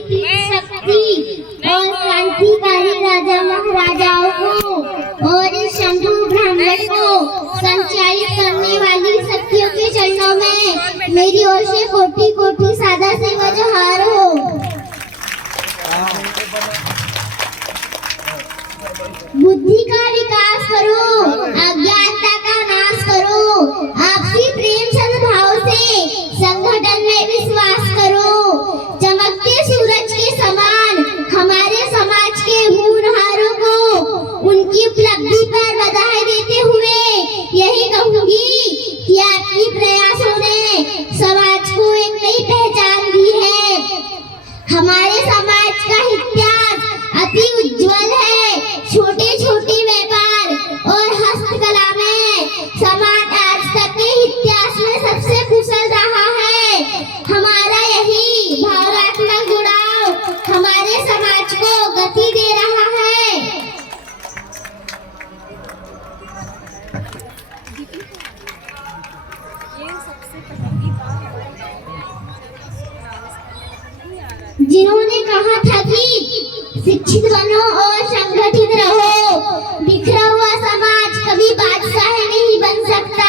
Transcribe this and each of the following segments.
शक्ति और क्रांतिकारी राजा महाराजाओं को और इस शंभु ब्राह्मण को संचालित करने वाली शक्तियों के चरणों में मेरी ओर से कोटि कोटि सादा से जोहार हो। बुद्धि का विकास करो, अज्ञानता का नाश करो, आपसी प्रेम सद्भाव से संगठन में विश्वास करो। चमकते सूरज के समान हमारे समाज के होनहारों को उनकी उपलब्धि पर बधाई देते हुए यही कहूंगी कि आपके प्रयासों ने समाज को एक नई पहचान दी है। हमारे समाज का इतिहास अति उज्जवल है। छोटे छोटे व्यापार और हस्तकला में समाज आज तक के इतिहास में सबसे कुशल रहा है। हमारा यही भावनात्मक जुड़ाव हमारे समाज को गति दे रहा है। जिन्होंने कहा था कि शिक्षित बनो और संगठित रहो, बिखरा हुआ समाज कभी बादशाह नहीं बन सकता।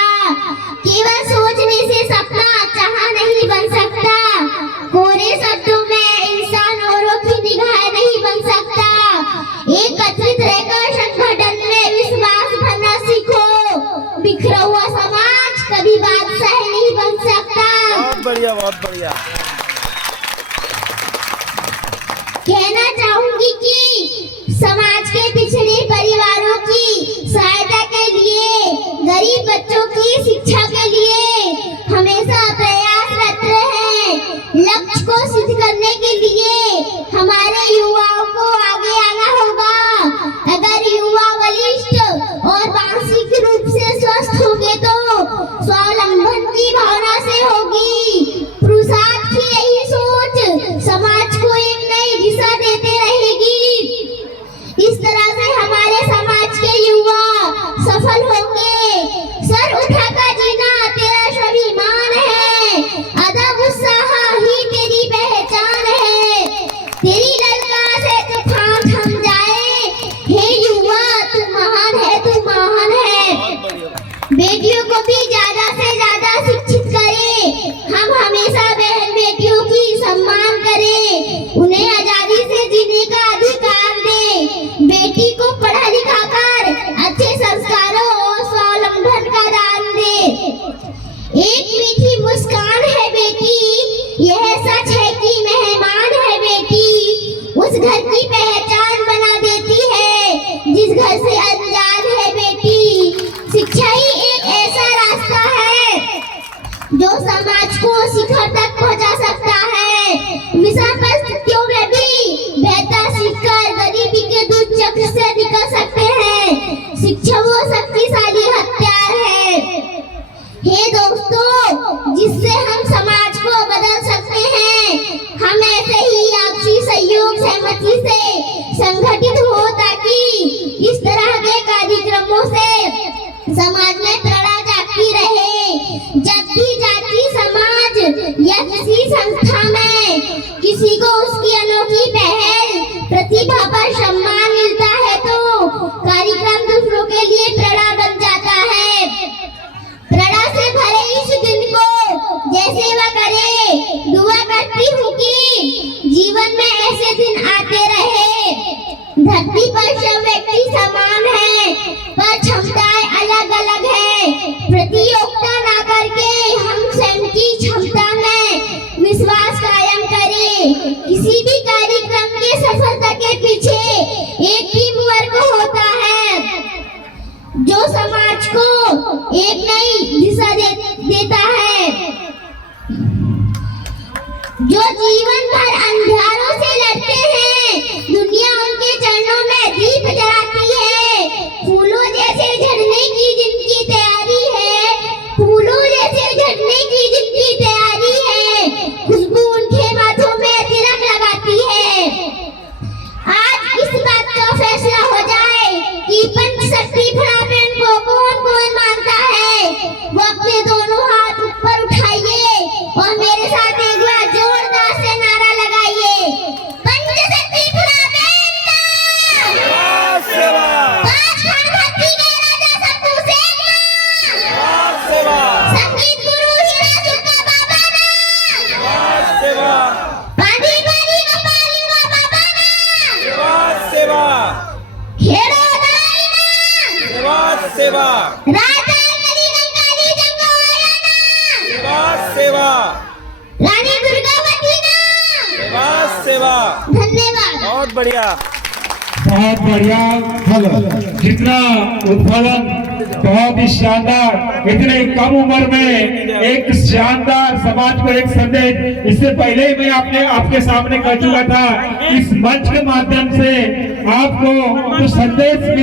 केवल सोचने से सपना चाहा नहीं बन सकता। कोरे शब्दों में इंसान औरों की निगाह नहीं बन सकता। एकत्रित रहकर संगठन में विश्वास भरना सीखो। बिखरा हुआ समाज कभी बादशाह नहीं बन सकता। बहुत बढ़िया, बहुत बढ़िया। कहना चाहूंगी कि समाज के पिछड़े परिवारों की सहायता के लिए, गरीब बच्चों की शिक्षा के लिए हमेशा प्रयासरत रहे। लक्ष्य को सिद्ध करने के लिए हमारे युवाओं को आगे आना होगा। अगर युवा बलिष्ठ और मानसिक रूप से स्वस्थ होंगे तो स्वावलंबन की भावना से होगी। पुरुषार्थ की यही सोच समाज को एक नई दिशा देते रहेगी। इस तरह से हमारे समाज के युवा सफल होंगे। सर उठाकर जीना तेरा स्वाभिमान है, अदब उत्साह ही तेरी पहचान है। तेरी ललकार से तूफान थम जाए, हे युवा तू महान है, तू महान है। बेटियों को भी ज्यादा से ज्यादा शिक्षित करें। हम हमेशा बहन बेटियों की सम्मान करें, उन्हें आजादी से जीने का अधिकार दें। बेटी को पढ़ा लिखा कर अच्छे संस्कारों और स्वावलंबन का दान दें। एक मीठी मुस्कान है बेटी, यह सच है कि मेहमान है बेटी। उस घर की पहचान बना देती है जिस घर से अनजान है बेटी। शिक्षा ही एक ऐसा रास्ता है जो समाज को शिखर तक पहुंचा सकता है। विषम परिस्थितियों में भी बेहतर सीखकर गरीबी के दूध चक्र से निकल सकते हैं। शिक्षा वो शक्तिशाली हथियार है। हे दोस्तों, जिससे हम समाज को बदल सकते हैं। हम ऐसे ही आपसी सहयोग सहमति से संगठित हो ताकि इस तरह के कार्यक्रमों से समाज में प्रेरणा जागती रहे। जब भी जाति समाज या किसी संस्था में किसी को उसकी अनोखी पहल प्रतिभा पर सम्मान मिलता है तो कार्यक्रम दूसरों के लिए प्रेरणा बन जाता है। प्रेरणा से भरे इस दिन को जय सेवा करे। दुआ करती हूँ कि जीवन में ऐसे दिन आते रहे। धरती पर सब व्यक्ति समान है पर क्षमताएं अलग अलग है। प्रतियोगिता ना करके हम स्वयं की क्षमता में विश्वास कायम करें। किसी भी कार्यक्रम के सफलता के पीछे एक टीम वर्क होता है जो समाज को एक नई दिशा देता है। जो जीवन भर अंधियारों से लड़ते हैं, दुनिया उनके चरणों में दीप जलाती है। फूलों जैसे झड़ने की जिनकी तैयारी है, फूलों जैसे झड़ने की जिनकी तैयारी है, खुशबू उनके माथों में तिलक लगाती है। आज इस बात का फैसला हो जाए कि पंचशक्ति फड़ापेन को कौन कौन मानता है। वो अपने दोनों हाथ ऊपर उठाइए और मेरे साथ एक बार जोरदार से नारा लगाइए। बढ़िया। बहुत बढ़िया। जितना उद्भावन, बहुत ही शानदार, इतने कम उम्र में एक शानदार समाज को एक संदेश, इससे पहले ही मैं आपके सामने कह चुका था, इस मंच के माध्यम से आपको जो संदेश